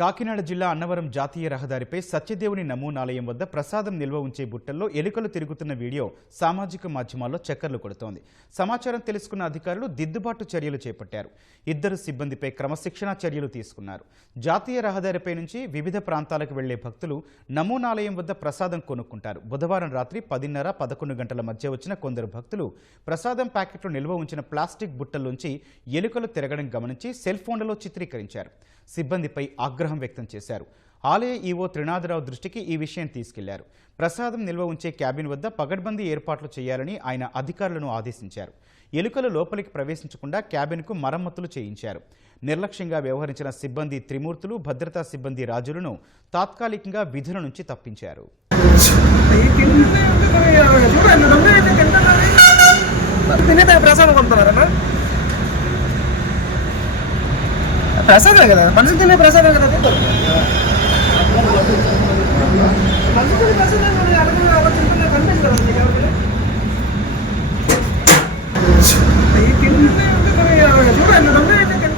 కాకినాడ జిల్లా అన్నవరం జాతీయ రహదారిపై సత్యదేవుని నమూనాలయం వద్ద ప్రసాదం నిల్వ ఉంచే బుట్టల్లో ఎలుకలు తిరుగుతున్న వీడియో సామాజిక మాధ్యమాల్లో చక్కర్లు కొడుతోంది. సమాచారం తెలుసుకున్న అధికారులు దిద్దుబాటు చర్యలు చేపట్టారు. 2 సిబ్బందిపై క్రమశిక్షణా చర్యలు తీసుకున్నారు. జాతీయ రహదారిపై నుంచి వివిధ ప్రాంతాలకు వెళ్లే భక్తులు నమూనాలయం వద్ద ప్రసాదం కొనుక్కుంటారు. బుధవారం రాత్రి 10:30-11 గంటల మధ్య వచ్చిన కొందరు భక్తులు ప్రసాదం ప్యాకెట్లు నిల్వ ఉంచిన ప్లాస్టిక్ బుట్టల్లోంచి ఎలుకలు తిరగడం గమనించి సెల్ ఫోన్లలో చిత్రీకరించారు. సిబ్బందిపై ఆగ్రహం వ్యక్తం చేశారు. ఆలయ ఈవో త్రినాథరావు దృష్టికి ఈ విషయం తీసుకెళ్లారు. ప్రసాదం నిల్వ ఉంచే క్యాబిన్ వద్ద పగడ్బందీ ఏర్పాట్లు చేయాలని ఆయన అధికారులను ఆదేశించారు. ఎలుకలు లోపలికి ప్రవేశించకుండా క్యాబిన్కు మరమ్మతులు చేయించారు. నిర్లక్ష్యంగా వ్యవహరించిన సిబ్బంది త్రిమూర్తులు, భద్రతా సిబ్బంది రాజులను తాత్కాలికంగా విధుల నుంచి తప్పించారు. ప్రసాదం కదా, మనిషి తినే ప్రసాదం కదా.